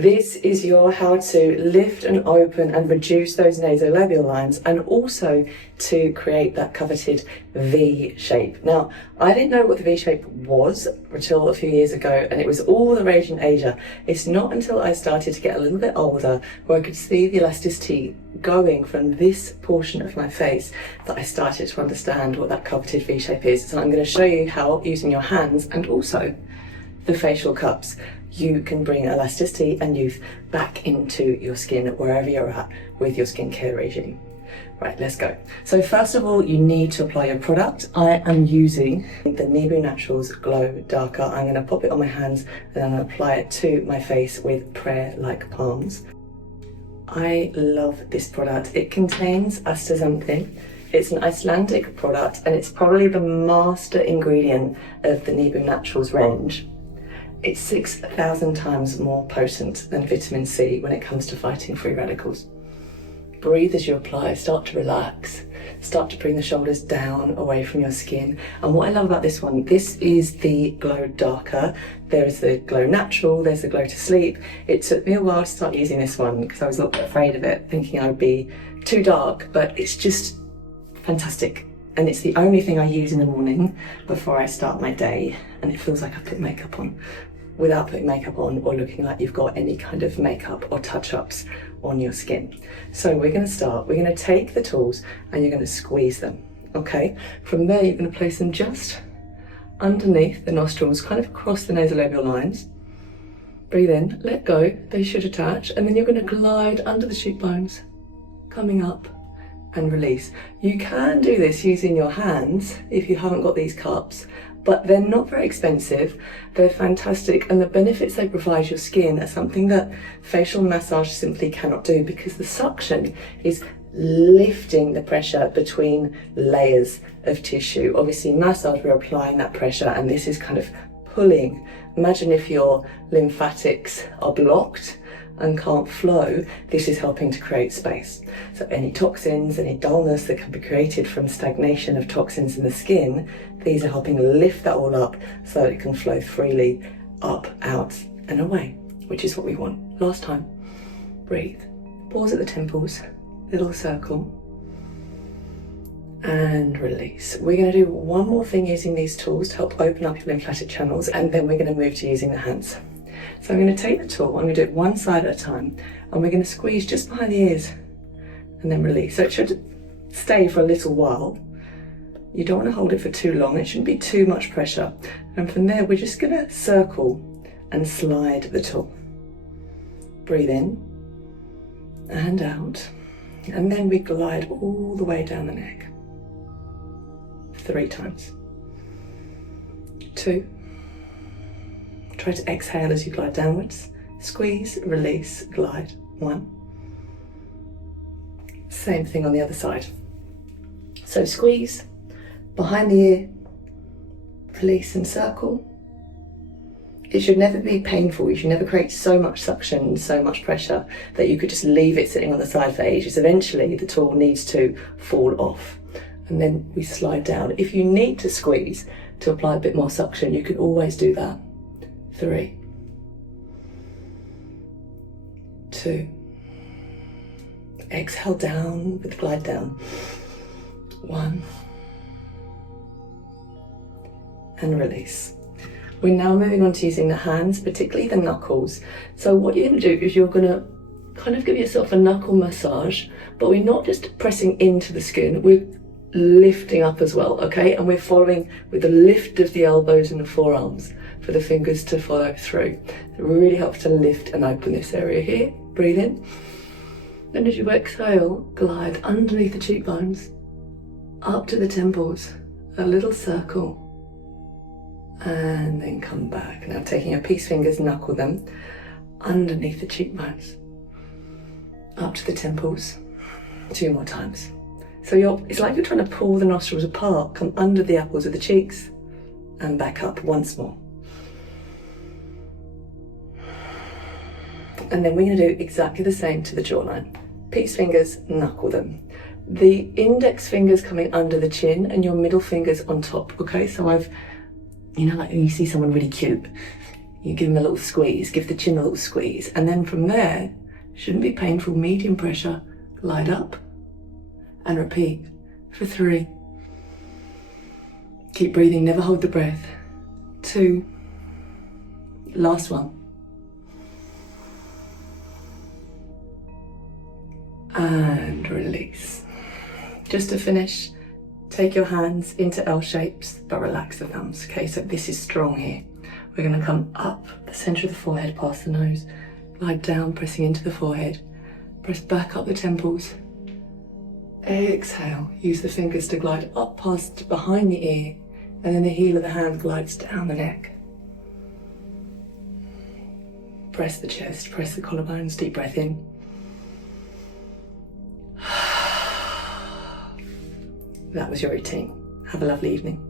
This is your how to lift and open and reduce those nasolabial lines, and also to create that coveted V shape. Now, I didn't know what the V shape was until a few years ago, and it was all the rage in Asia. It's not until I started to get a little bit older where I could see the elasticity going from this portion of my face that I started to understand what that coveted V shape is. So I'm going to show you how, using your hands and also the facial cups, you can bring elasticity and youth back into your skin wherever you're at with your skincare regime. Right, let's go. So first of all, you need to apply your product. I am using the Nibu Naturals Glow Darker. I'm going to pop it on my hands and I'm going to apply it to my face with prayer-like palms. I love this product. It contains astaxanthin. It's an Icelandic product and it's probably the master ingredient of the Nibu Naturals range. It's 6,000 times more potent than vitamin C when it comes to fighting free radicals. Breathe as you apply, start to relax, start to bring the shoulders down away from your skin. And what I love about this one, this is the Glow Darker. There is the Glow Natural, there's the Glow to Sleep. It took me a while to start using this one because I was a little bit afraid of it, thinking I would be too dark, but it's just fantastic. And it's the only thing I use in the morning before I start my day, and it feels like I've put makeup on without putting makeup on or looking like you've got any kind of makeup or touch-ups on your skin. So we're going to take the tools and you're going to squeeze them, okay? From there you're going to place them just underneath the nostrils, kind of across the nasolabial lines. Breathe in, let go, they should attach, and then you're going to glide under the cheekbones, coming up, and release. You can do this using your hands if you haven't got these cups, but they're not very expensive. They're fantastic, and the benefits they provide your skin are something that facial massage simply cannot do, because the suction is lifting the pressure between layers of tissue. Obviously massage, we're applying that pressure, and this is kind of pulling. Imagine if your lymphatics are blocked and can't flow, this is helping to create space. So any toxins, any dullness that can be created from stagnation of toxins in the skin, these are helping lift that all up so that it can flow freely up, out and away, which is what we want. Last time, breathe. Pause at the temples, little circle, and release. We're going to do one more thing using these tools to help open up your lymphatic channels, and then we're going to move to using the hands. So I'm going to take the tool, I'm going to do it one side at a time, and we're going to squeeze just behind the ears and then release. So it should stay for a little while. You don't want to hold it for too long, it shouldn't be too much pressure. And from there we're just going to circle and slide the tool. Breathe in and out, and then we glide all the way down the neck. 3 times. 2. Try to exhale as you glide downwards. Squeeze, release, glide. 1. Same thing on the other side. So squeeze, behind the ear, release and circle. It should never be painful. You should never create so much suction, so much pressure that you could just leave it sitting on the side for ages. Eventually the tool needs to fall off, and then we slide down. If you need to squeeze to apply a bit more suction, you can always do that. 3, 2, exhale down with glide down. 1, and release. We're now moving on to using the hands, particularly the knuckles. So what you're going to do is you're going to kind of give yourself a knuckle massage, but we're not just pressing into the skin, we're lifting up as well, okay? And we're following with the lift of the elbows and the forearms for the fingers to follow through. It really helps to lift and open this area here. Breathe in. And as you exhale, glide underneath the cheekbones, up to the temples, a little circle, and then come back. Now taking your peace fingers, knuckle them underneath the cheekbones, up to the temples, 2 more times. So it's like you're trying to pull the nostrils apart, come under the apples of the cheeks, and back up once more. And then we're going to do exactly the same to the jawline. Peace fingers, knuckle them. The index fingers coming under the chin and your middle fingers on top, okay? So like when you see someone really cute, You give them a little squeeze, give the chin a little squeeze, and then from there, shouldn't be painful, medium pressure, glide up and repeat for 3. Keep breathing, never hold the breath. 2, last one. And release. Just to finish, take your hands into L shapes, but relax the thumbs. Okay, so this is strong here. We're going to come up the centre of the forehead, past the nose, glide down, pressing into the forehead, press back up the temples. Exhale, use the fingers to glide up past behind the ear, and then the heel of the hand glides down the neck. Press the chest, press the collarbones, deep breath in. That was your routine. Have a lovely evening.